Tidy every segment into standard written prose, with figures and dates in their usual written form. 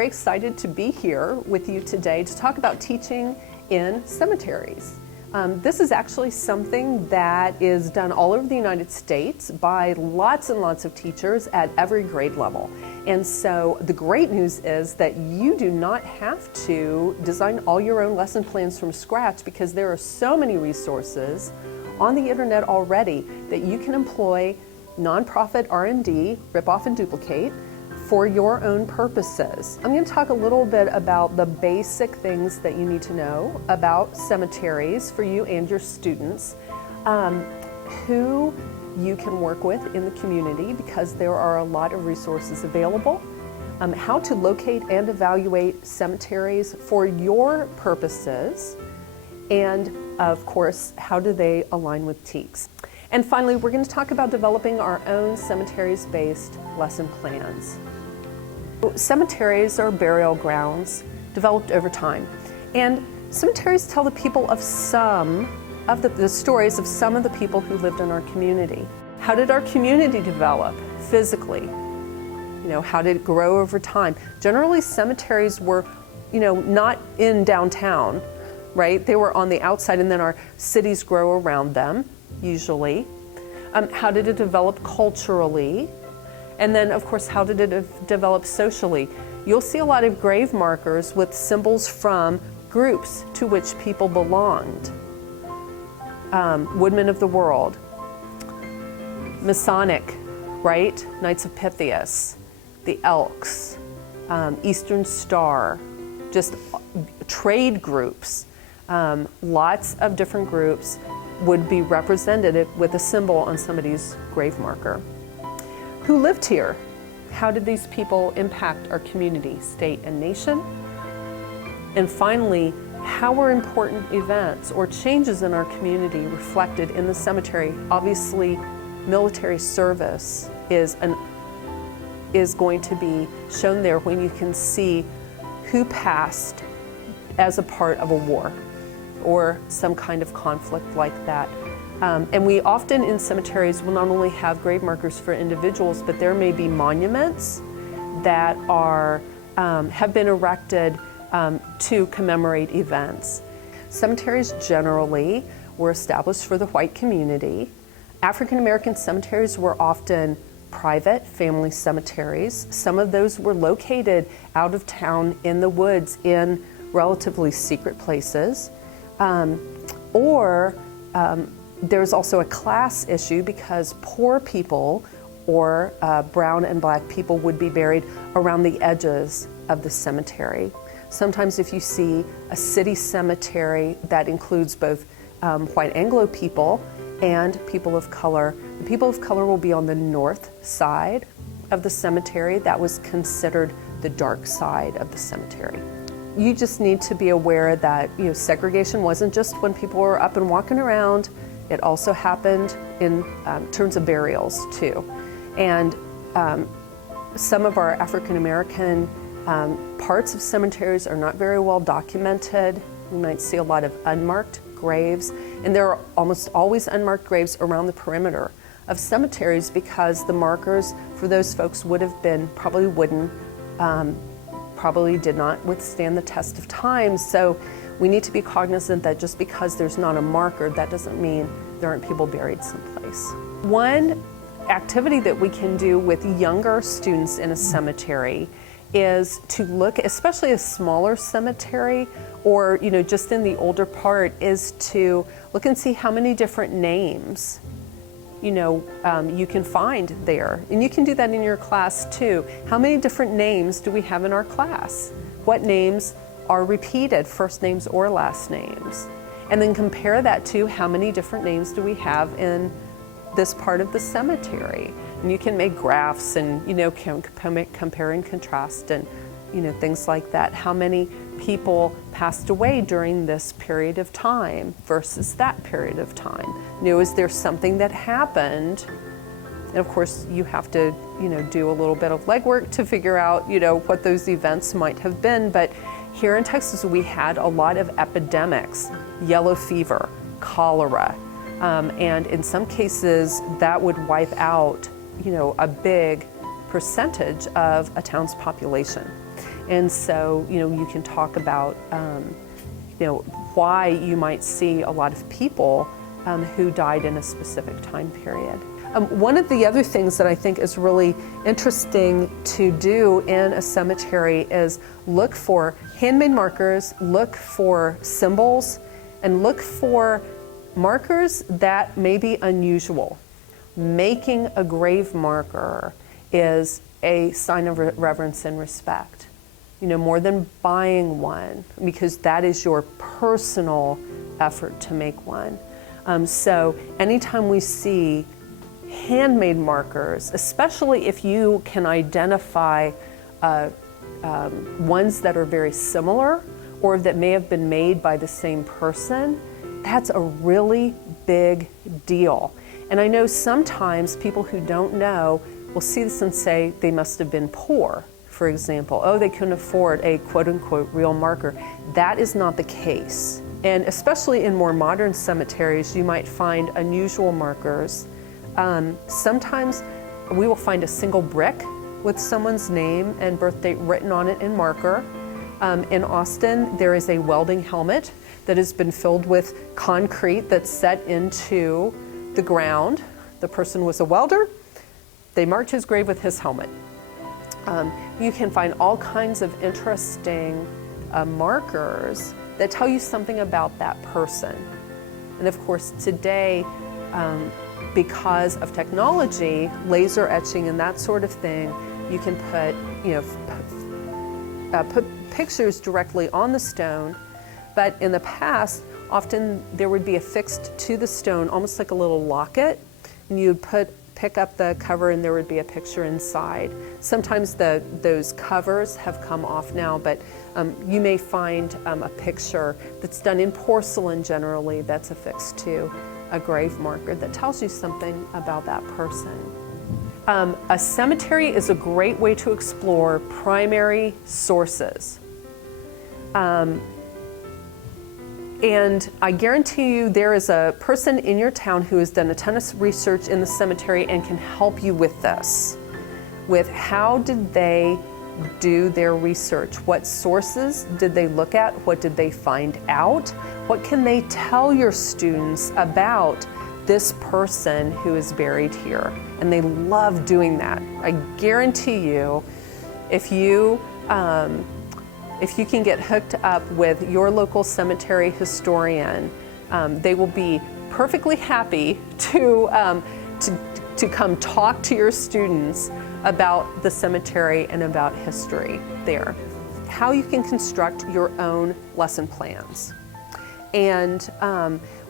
very excited to be here with you today to talk about teaching in cemeteries. This is actually something that is done all over the United States by lots and lots of teachers at every grade level. And so the great news is that you do not have to design all your own lesson plans from scratch, because there are so many resources on the internet already that you can employ nonprofit R&D, rip off and duplicate, for your own purposes. I'm going to talk a little bit about the basic things that you need to know about cemeteries for you and your students, who you can work with in the community, because there are a lot of resources available, how to locate and evaluate cemeteries for your purposes, and of course, how do they align with TEKS. And finally, we're going to talk about developing our own cemeteries-based lesson plans. Cemeteries are burial grounds developed over time, and cemeteries tell the people of some of the stories of some of the people who lived in our community. How did our community develop physically? How did it grow over time? Generally, cemeteries were, not in downtown, right? They were on the outside, and then our cities grow around them, usually. How did it develop culturally? And then, of course, how did it develop socially? You'll see a lot of grave markers with symbols from groups to which people belonged. Woodmen of the World, Masonic, right? Knights of Pythias, the Elks, Eastern Star, just trade groups. Lots of different groups would be represented with a symbol on somebody's grave marker. Who lived here? How did these people impact our community, state, and nation? And finally, how were important events or changes in our community reflected in the cemetery? Obviously, military service is going to be shown there when you can see who passed as a part of a war or some kind of conflict like that. And we often in cemeteries will not only have grave markers for individuals, but there may be monuments that are have been erected to commemorate events. Cemeteries generally were established for the white community. African American cemeteries were often private family cemeteries. Some of those were located out of town in the woods in relatively secret places. There's also a class issue, because poor people or brown and black people would be buried around the edges of the cemetery. Sometimes if you see a city cemetery that includes both white Anglo people and people of color, the people of color will be on the north side of the cemetery. That was considered the dark side of the cemetery. You just need to be aware that segregation wasn't just when people were up and walking around. It also happened in terms of burials too. And some of our African American parts of cemeteries are not very well documented. We might see a lot of unmarked graves, and there are almost always unmarked graves around the perimeter of cemeteries, because the markers for those folks would have been probably wooden, probably did not withstand the test of time. So we need to be cognizant that just because there's not a marker, that doesn't mean there aren't people buried someplace. One activity that we can do with younger students in a cemetery is to look, especially a smaller cemetery, or just in the older part, is to look and see how many different names you can find there. And you can do that in your class too. How many different names do we have in our class? What names are repeated, first names or last names? And then compare that to how many different names do we have in this part of the cemetery. And you can make graphs and compare and contrast and things like that. How many people passed away during this period of time versus that period of time? Is there something that happened? And of course, you have to do a little bit of legwork to figure out what those events might have been. But here in Texas, we had a lot of epidemics: yellow fever, cholera, and in some cases that would wipe out a big percentage of a town's population. And so, you can talk about, why you might see a lot of people who died in a specific time period. One of the other things that I think is really interesting to do in a cemetery is look for handmade markers, look for symbols, and look for markers that may be unusual. Making a grave marker is a sign of reverence and respect, more than buying one, because that is your personal effort to make one. So anytime we see handmade markers, especially if you can identify ones that are very similar or that may have been made by the same person, that's a really big deal. And I know sometimes people who don't know will see this and say they must have been poor, for example. Oh, they couldn't afford a quote-unquote real marker. That is not the case. And especially in more modern cemeteries, you might find unusual markers. Sometimes we will find a single brick with someone's name and birth date written on it in marker. In Austin, there is a welding helmet that has been filled with concrete that's set into the ground. The person was a welder. They marked his grave with his helmet. You can find all kinds of interesting markers that tell you something about that person. And of course, today, because of technology, laser etching and that sort of thing, you can put pictures directly on the stone. But in the past, often there would be affixed to the stone, almost like a little locket, and you'd pick up the cover and there would be a picture inside. Sometimes those covers have come off now, but you may find a picture that's done in porcelain generally that's affixed to a grave marker that tells you something about that person. A cemetery is a great way to explore primary sources. And I guarantee you there is a person in your town who has done a ton of research in the cemetery and can help you with this. With how did they do their research? What sources did they look at? What did they find out? What can they tell your students about this person who is buried here? And they love doing that. I guarantee you, if you can get hooked up with your local cemetery historian, they will be perfectly happy to come talk to your students about the cemetery and about history there. How you can construct your own lesson plans. And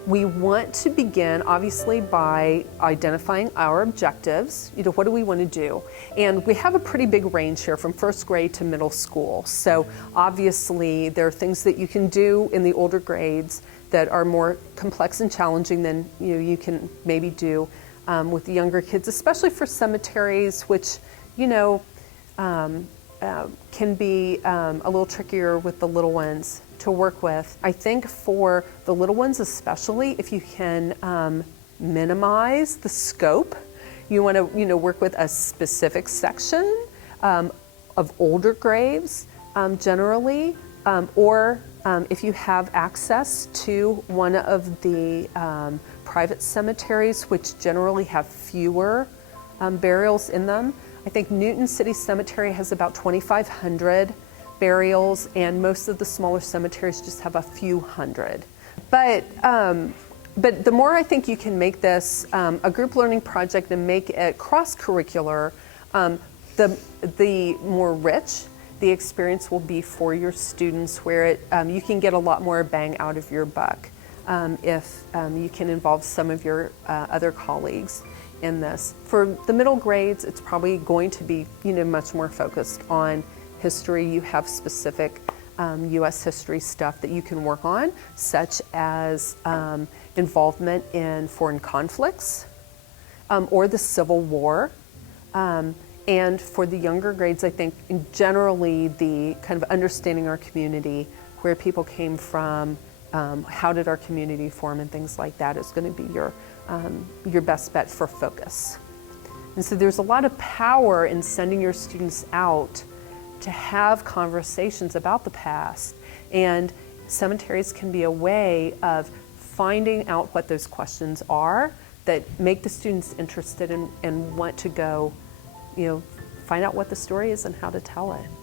we want to begin, obviously, by identifying our objectives. What do we want to do? And we have a pretty big range here from first grade to middle school. So obviously, there are things that you can do in the older grades that are more complex and challenging than you can maybe do with the younger kids, especially for cemeteries, which can be a little trickier with the little ones to work with. I think for the little ones especially, if you can minimize the scope, you want to work with a specific section of older graves generally, or if you have access to one of the private cemeteries, which generally have fewer burials in them. I think Newton City Cemetery has about 2,500 burials, and most of the smaller cemeteries just have a few hundred. But the more I think you can make this a group learning project and make it cross-curricular, the more rich the experience will be for your students, where you can get a lot more bang out of your buck if you can involve some of your other colleagues in this. For the middle grades, it's probably going to be much more focused on history. You have specific U.S. history stuff that you can work on, such as involvement in foreign conflicts or the Civil War. And for the younger grades, I think generally the kind of understanding our community, where people came from, how did our community form, and things like that is going to be your best bet for focus. And so there's a lot of power in sending your students out to have conversations about the past. And cemeteries can be a way of finding out what those questions are that make the students interested and want to go, find out what the story is and how to tell it.